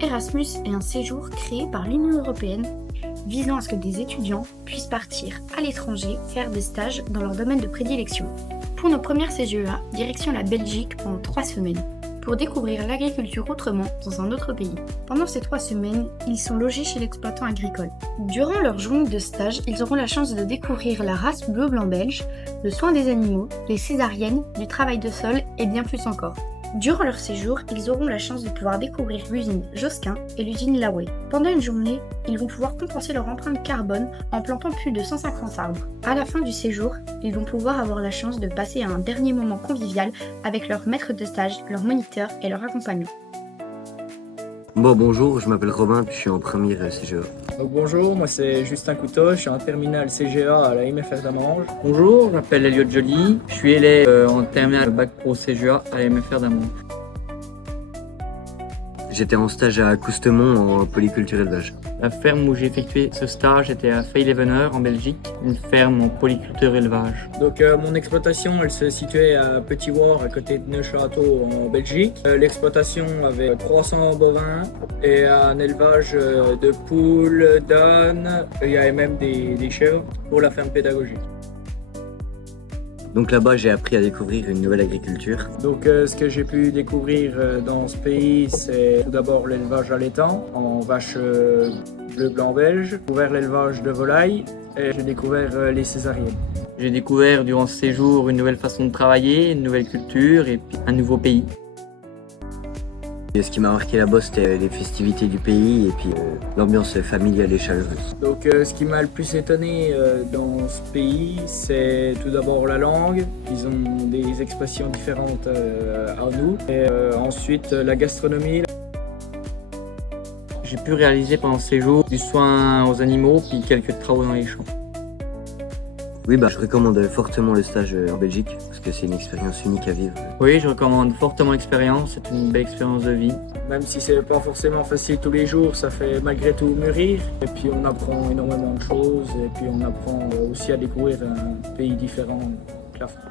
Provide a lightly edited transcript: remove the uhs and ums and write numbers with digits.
Erasmus est un séjour créé par l'Union européenne visant à ce que des étudiants puissent partir à l'étranger faire des stages dans leur domaine de prédilection. Pour nos premières CGEA, direction la Belgique pendant 3 semaines, pour découvrir l'agriculture autrement dans un autre pays. Pendant ces 3 semaines, ils sont logés chez l'exploitant agricole. Durant leur journée de stage, ils auront la chance de découvrir la race bleu-blanc belge, le soin des animaux, les césariennes, du travail de sol et bien plus encore. Durant leur séjour, ils auront la chance de pouvoir découvrir l'usine Josquin et l'usine Laway. Pendant une journée, ils vont pouvoir compenser leur empreinte carbone en plantant plus de 150 arbres. À la fin du séjour, ils vont pouvoir avoir la chance de passer un dernier moment convivial avec leur maître de stage, leur moniteur et leur accompagnant. Bonjour, je m'appelle Robin, puis je suis en première CGA. Donc bonjour, moi c'est Justin Couteau, je suis en terminale CGA à la MFR d'Amange. Bonjour, je m'appelle Elliot Joly, je suis élève en terminale Bac Pro CGA à la MFR d'Amange. J'étais en stage à Coustemont en polyculture élevage. La ferme où j'ai effectué ce stage était à Feylevener en Belgique, une ferme en polyculture élevage. Donc mon exploitation elle se situait à Petit Ward à côté de Neufchâteau en Belgique. L'exploitation avait 300 bovins et un élevage de poules, d'ânes, il y avait même des chèvres pour la ferme pédagogique. Donc là-bas, j'ai appris à découvrir une nouvelle agriculture. Donc ce que j'ai pu découvrir dans ce pays, c'est tout d'abord l'élevage allaitant en vaches bleu-blanc belge, j'ai découvert l'élevage de volailles et j'ai découvert les césariennes. J'ai découvert durant ce séjour une nouvelle façon de travailler, une nouvelle culture et puis un nouveau pays. Et ce qui m'a marqué là-bas, c'était les festivités du pays et puis l'ambiance familiale et chaleureuse. Donc ce qui m'a le plus étonné dans ce pays, c'est tout d'abord la langue. Ils ont des expressions différentes à nous. Et ensuite la gastronomie. J'ai pu réaliser pendant ce séjour du soin aux animaux puis quelques travaux dans les champs. Oui, je recommande fortement le stage en Belgique parce que c'est une expérience unique à vivre. Oui, je recommande fortement l'expérience, c'est une belle expérience de vie. Même si c'est pas forcément facile tous les jours, ça fait malgré tout mûrir. Et puis on apprend énormément de choses et puis on apprend aussi à découvrir un pays différent que la France.